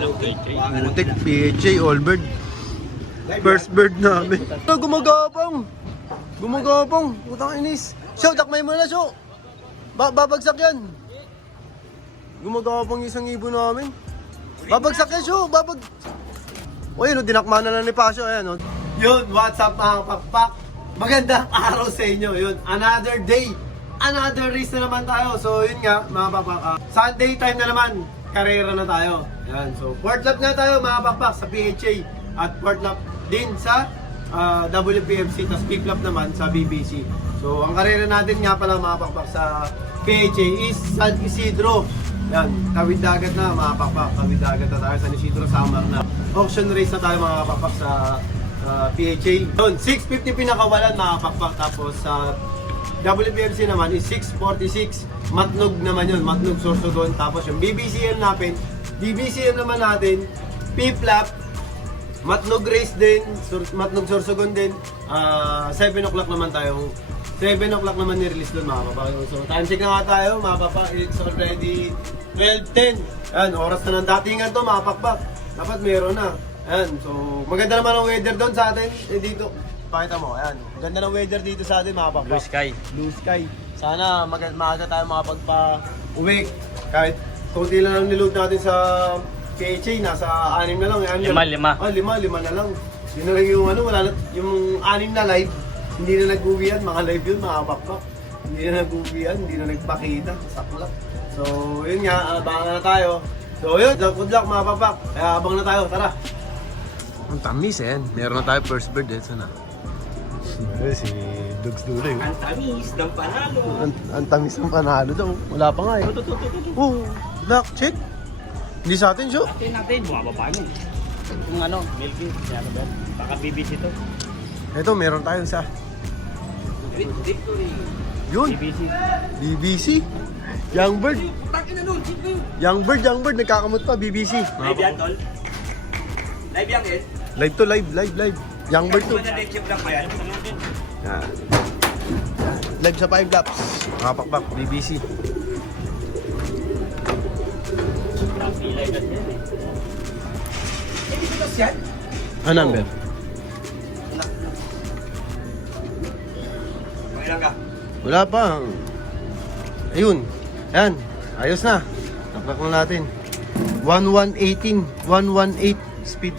Putik, PHA, all bird. First bird namin. Gumagapang. Gumagapang. Putang inis. Show, takmay mo na, show. Babagsak yan. Gumagapang isang ibon namin. Babagsak yan, show. O yun, dinakma na lang ni Pasio. Ayan, o. Yun, what's up mga pakpak? Magandang araw sa inyo. Yun, another day. Another race na naman tayo. So yun nga, mga pakpak. Sunday time na naman. Karera na tayo. Ayan, so fourth lap nga tayo mga pakpak sa PHA. At fourth lap din sa WPFC. Tapos fifth lap naman sa BBC. So ang karera natin nga pala mga pakpak sa PHA is San Isidro. Yan, tawid dagat na mga pakpak. Tawid dagat na tayo, San Isidro Summer na. Auction race na tayo mga pakpak sa PHA. Yun, 650 pinakawalan mga pakpak. Tapos sa WPFC naman is 646. Matnog naman yun, Matnog Sorsogon. Tapos yung BBCM natin, BBCM naman natin, fifth lap, Matnog race din, Matnog Sorsogon din. 7 o'clock naman tayo. 7 o'clock naman ni-release doon mga kapag. So time check na nga tayo mga kapag. It's already 12:10. Ayan, oras na ng datingan to mga pakpak. Dapat meron na. Ayan, so maganda naman ang weather doon sa atin. Dito, pakita mo, ayan. Maganda ng weather dito sa atin mga pakpak. Blue sky. Blue sky. Sana maaga tayo makapagpa-uwi. Kahit kunti lang ang niload natin sa PHA, nasa 6 na lang. Lima. Lima na lang. Yun na lang yung wala na, yung 6 na live. Hindi na nag-uwian, mga live yun, mga pakpak. Hindi na nag-uwian, hindi na nagpakita. Saklap. So, yun nga, abangan na tayo. So, yun, good luck mga pakpak. Kaya abang na tayo, tara. Ang tamis eh. Meron na tayo first bird eh. Sana. Si Dogs Dulo eh. Ang tamis ng panalo. Ang tamis ng panalo daw. Wala pa nga eh. Oh, luck, check. Hindi sa atin, show. Atin natin, bumababa mo. Kung ano, milky, baka BBC to. Ito, meron tayo sa Victory. yun, BBC. Young Bird. Young Bird, nagkakamot pa, BBC. Live yan, tol? Live yan, eh? Live to, live. Young Bird to. Manadechip lang kaya. Ano sa natin? Yan. Live sa 5 laps. Mga pakpak, BBC. Live yan, eh. Dito tas yan? Ano number? Ilan ka? Wala pa. Ayun. Yan. Ayos na. Takpak na natin. 1118. 118 speed.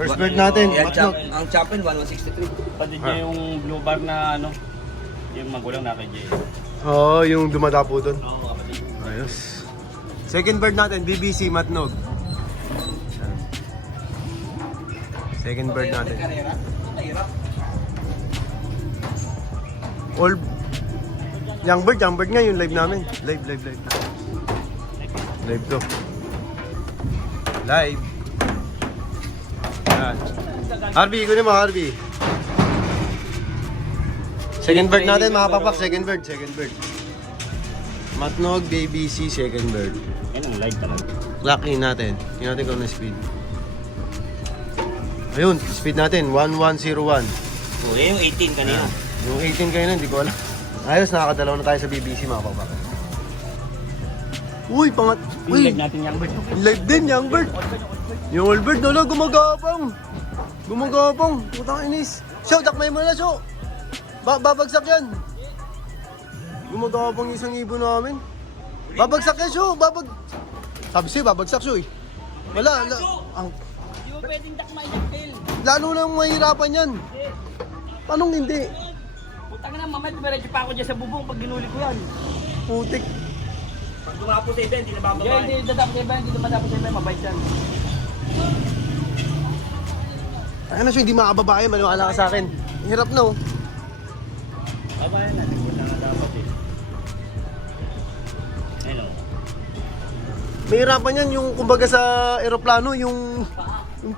First bird natin. Matnog. Ang Chapin 1163. Kapatid niya yung blue bar na ano, yung magulang na kay Jay. Oo, yung dumadapo doon. Oo, kapatid. Ayos. Second bird natin, BBC Matnog. Second bird natin. All Young Bird nga yung live namin. Live. Live to. Live. Yan. Harvey, kunin mo Harvey. Second bird natin mga papak, second bird. Matnog, BBC, second bird. Yan ang live talaga. Clock in natin. Tingnan natin kung ano speed. Ayun, speed natin, 1101. Oo, yan yung 18 kanina. Yung 18 kayo na, hindi ko alam. Ayos, nakakadalaw na tayo sa BBC mga papak. Uy, pangat. Yung Uy, live natin yung bird. live din, Young Bird. Yung Old Bird, wala, gumagapang. Putang inis. Show, takmay mo na, show. Babagsak yan. Gumagapang isang ibon namin. Babagsak yan, show. Sabi sa'yo, babagsak, show eh. Wala. Hindi mo pwedeng dakmay yung tail. Lalo lang mahirapan yan. Anong hindi? Putang na, mamaya tumiradyo pa ako dyan sa bubong pag ginuli ko yan. Putik. Pag dumapo sa iba, hindi na bababa. Hindi dadap sa iba, hindi dumadapos sa iba, mabait yan. Ay na siya, hindi makababae, maniwala ka sa akin. Hirap na oh. Baba yan, natikot na nga dapat eh. Hello. Mahirapan yan yung kumbaga sa eroplano, yung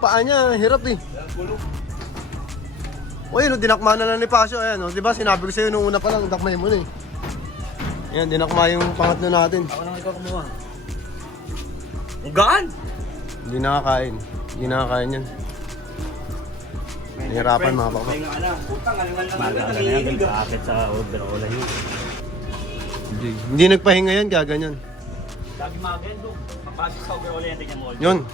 paa niya, hirap eh. O yun, dinakma na lang ni Pasio, ayan o. Diba sinabi ko sa'yo nung una pa lang, dakmay mo na eh. Ayan, dinakma yung pangatlo natin. Ako lang ikaw kumuha. Ang gaan! Hindi nakakain yan. Nahirapan mga pakpak. Maga na yan, kakakit sa overall yun. Hindi nagpahinga yan, gaganyan. Lagi maga yan, Dok. Papasok sa overall yan, tingnan mo. Yun,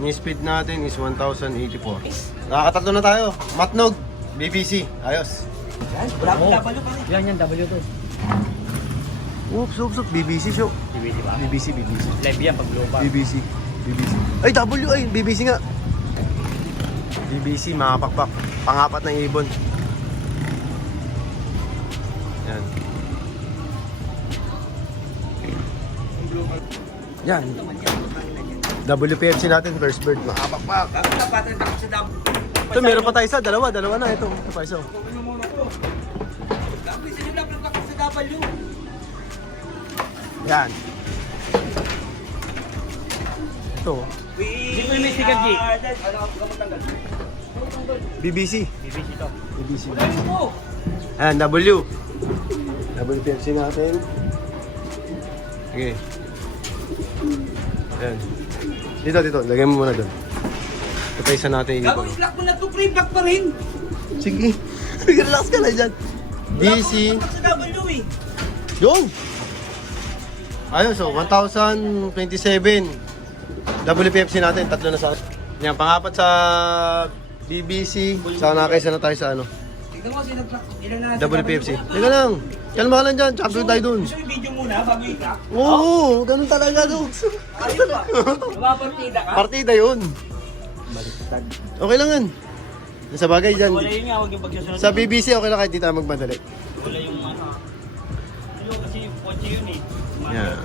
Yung speed natin is 1084. Nakakatatlo na tayo. Matnog, BBC. Ayos. Wala akong laban yun pare. Yan, W to. Oops. BBC show. BBC ba? BBC. Live yan pag global. BBC. Ay, W ay, BBC nga. BBC, mga pakpak. Pangapat na ibon. Yan. Yan. WPFC natin, first bird, mga pakpak. Bakit napatid ako sa dam? Ito, meron pa tayo isa. Dalawa na. Ito pa isa. Kunin mo muna to. Dami sa inyo lang ako sa W. Yan. Ito, Hindi ko yung may sticker, G. BBC. BBC to. BBC. Ano mo? Ayan, W. WPFC natin. Okay. Ayan. Dito. Lagay mo muna doon. Ito pa isa natin. Gabang islak mo na to, pre. Back pa rin. Sige. Relax ka na dyan. DC. Wala akong sa W eh. Yun. Ayun, so 1027. WPFC natin, tatlo na sa... Yan, pangapat sa BBC. Sana kaysa na tayo sa ano. Tignan mo, sinag-clock. Ilan na nasa WPFC. W? Teka lang. Kalma ka lang dyan. Champion tayo dun. Gusto yung video muna bago i-clock? Oo, ganun talaga, Dogs. Ayun ba? Napapartida ka? Partida yun. Baliktad. Okay lang yan. Sa bagay dyan. Wala yun nga, huwag yung pagsasunod. Sa BBC, okay lang kahit di tayo magmadali. Wala yung ano. Hello, kasi yung kotse yun eh. Yan.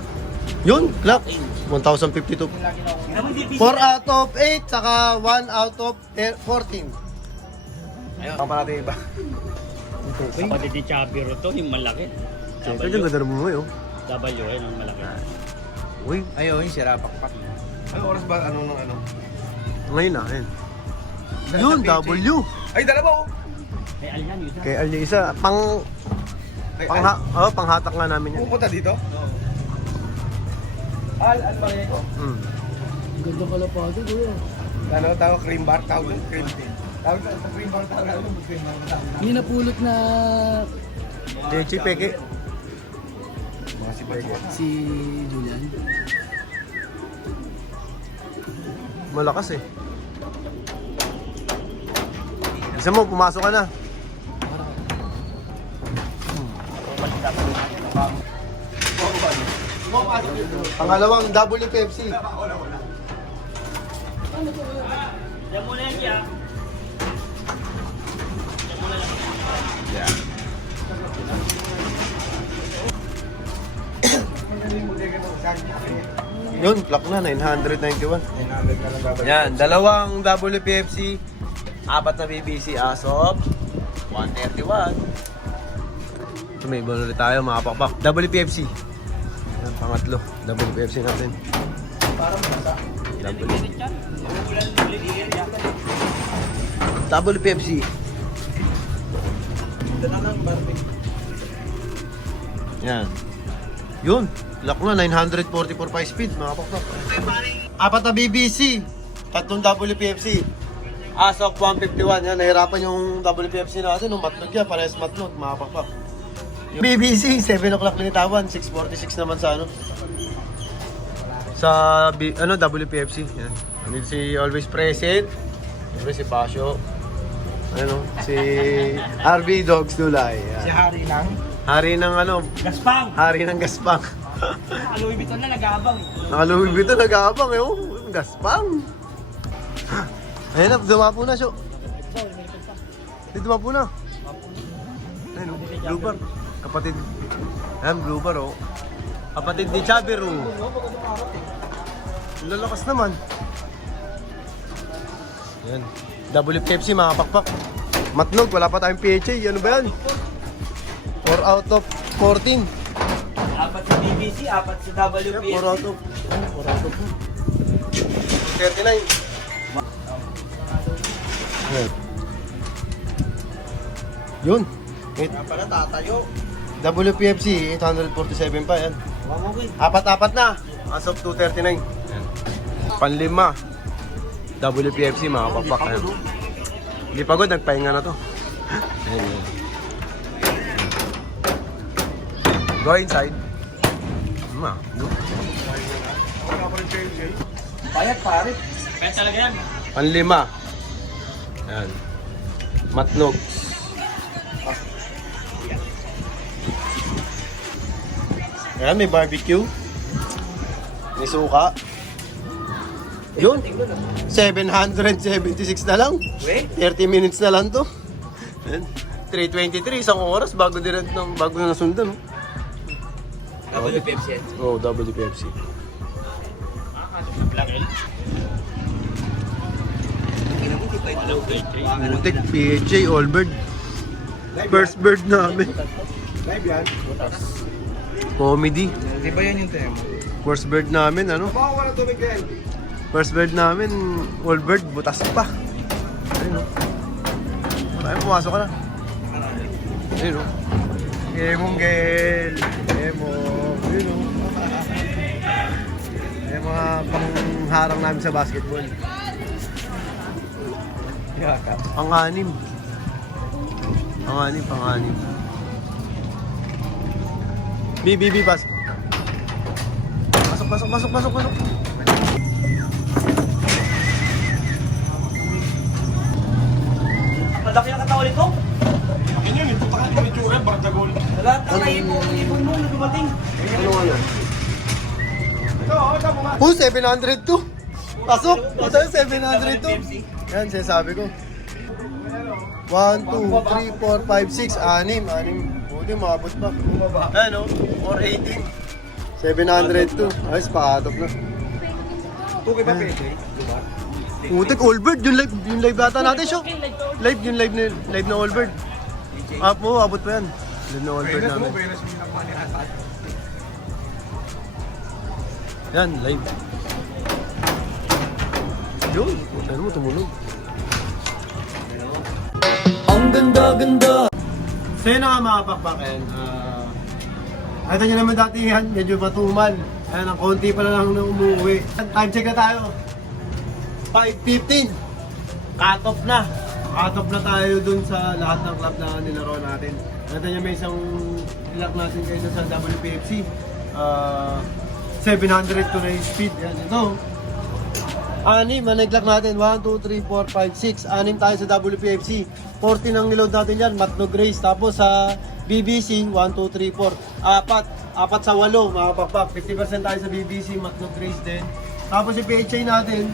Yun, clock. 1052. Tignan mo, hindi 4 out of 8, saka 1 out of 14. Ayun. Papa natin iba. Kapatid ni Chabiro to, yung malaki. Siyempre, yung ganda mo yun. W, yun ang malaki. Uy, Ayun, yung sirapakpak. Ano oras ba? Ano? ngayon na, ayun. Yun, W. Ay, dalawa oh! May alyan yun. Kay Aldi isa, panghatak nga namin yan. Pupunta dito? Al pa rin ito. Ganda kalapado, kuya. Ano tawag? Cream bar? Tawag yung cream tea. Tawag sa cream bar tawag ano? Cream bar tawag. Hindi napulot na Dechi Peke. Mga si Peke. si Julian. Malakas eh. Isa mo, pumasok ka na. Pangalawang WPFC. Diyan muna yan, Kia. Yun, clock na, 991. 900 na lang babalik. Yan, dalawang WPFC, apat na BBC as of 131. So, may iba ulit tayo mga pakpak. WPFC. Yan, pangatlo. WPFC natin. WPFC. Yan. Yun. Lock na, 944 pa speed, mga pakpak. Apat na BBC. Tatlong WPFC. As of 151. Yan, nahirapan yung WPFC natin. Nung matlog yan, parehas matlog, mga pakpak. Yung BBC, 7 o'clock linitawan. 6:46 naman sa ano. Sa WPFC. Yan. Andito si Always Present. Siyempre si Pasio. Ano, si RB Dogs Dulay. Yan. Si Hari lang. Hari ng ano, Gaspang! hari ng gaspang. Louis Vuitton na nag-aabang. Nakaluwig dito, nag-aabang eh. Oh, gaspang. Ayun na, dumapo na siya. Di dumapo na. Ayun, oh, blue bar. Kapatid. Ayan, blue bar, oh. Kapatid ni Chabiro. Lalakas naman. Ayan. WPFC, mga pakpak. Matnog, wala pa tayong PHA. Ano ba yan? 4 out of 14. Apat sa BBC, apat sa Yeah, 4 WPS. out of 39. Ayan. Yun. Pala tatayo. WPFC, 847 pa yan. Apat-apat na. As of 239. Panlima. WPFC, mga pakpak. Ayan. Hindi pagod, nagpahinga na to. Ayan, ayan. Go inside. Payat pare. Kaya talaga yan. Panlima. Yan. Matnog. Ayan, may barbecue. May suka. Yun. 776 na lang. 30 minutes na lang to. Ayan. 3:23, isang oras bago na nasundan. Double Pepsi. Oh, WPFC. Langil. Mutik, PJ, Allbird. First bird namin. Live yan. Comedy. Di ba yan yung tema? First bird namin, ano? Baka wala tubig yan. First bird namin, Allbird, butas pa. Ayun, no? Kaya pumasok ka na. Ayun, no? Gemong gel. Gemong. Ayun, no? Yung mga pangharang namin sa basketball. Yaka. Pang-anim. Pang-anim. B, pas. Pasok. Malaki ang katawan nito. Akin yun, puta ka yung itsura, bartagol. Lahat ng ibon mo na dumating. Ano? Ito mo nga. 702. Pasok. Ito yung 702. Yan, sinasabi ko. 1, 2, 3, 4, 5, 6, 6. Buti, maabot pa. Ano? 418. 702. Ayos, pakatop na. Tukay ba pwede? Putik, Allbird. Yung live data natin, show. Live na Allbird. Abot pa yan. Live na Allbird Beres mo namin. yung nakuha ni Atat. Yan, live. Yun, ano mo, tumulog. Ang ganda. So yun na nga mga pakpakin. Nakita nyo naman dati yan, medyo matumal. Ayan, ang konti pa lang na umuwi. Time check na tayo. 5:15. Cut off na. Cut off na tayo dun sa lahat ng club na nilaro natin. Nakita nyo may isang ilak natin kayo sa WPFC. 700 to na yung speed. Yan, ito. 6 ang nag-clock natin. 1, 2, 3, 4, 5, 6. 6 tayo sa WPFC. 14 ang niload natin dyan. Matnog Race. Tapos sa BBC, 1, 2, 3, 4. Apat sa 8. Mga pakpak. 50% tayo sa BBC. Matnog Race din. Tapos si PHA natin.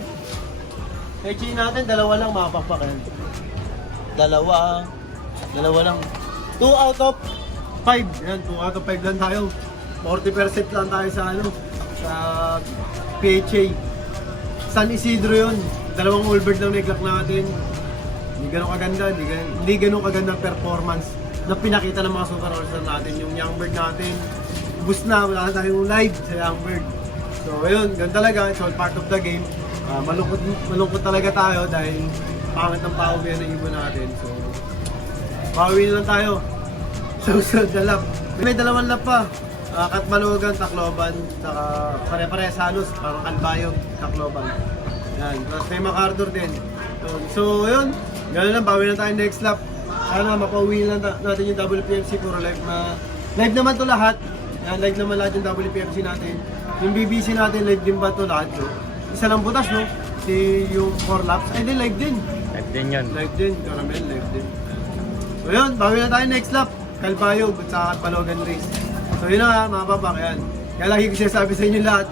Dalawa lang mga pakpak. Yan. Dalawa lang. 2 out of 5. Yan, 2 out of 5 lang tayo. 40% lang tayo sa sa PHA. San Isidro yun. Dalawang Allbird lang na-clock natin. Hindi ganun kaganda, hindi ganun kagandang performance na pinakita ng mga super all-star natin. Yung Youngbird natin, boost na, wala na tayong live sa Youngbird. So ayun, ganun talaga, it's all part of the game. Malungkot talaga tayo dahil pangit ng pauwi na ibon natin. So, pauwi na lang tayo. Susunod na lap. May dalawang lap pa. Katmalugan, Tacloban, saka pare-parehas halos, parang Calbayog, Tacloban. Yan, tapos may MacArthur din. So yun, gano'n lang, bawi na tayo next lap. Sana mapauwi lang natin yung WPFC, puro live na. Live naman to lahat. Yan, live naman lahat yung WPFC natin. Yung BBC natin, live din ba to lahat? So, isa lang butas, no? Yung 4 laps, ay din, live din. Live din yan. Live din, Caramel, live din. So yun, bawi na tayo next lap. Calbayog at saka Palogan Race. So yun na nga, mga papak, yan. Kaya lagi ko sinasabi sa inyo lahat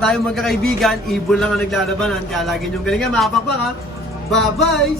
tayong magkakaibigan, ibon lang ang naglalabanan. Kaya lagi niyong galingan, mga papak, ha. Bye-bye!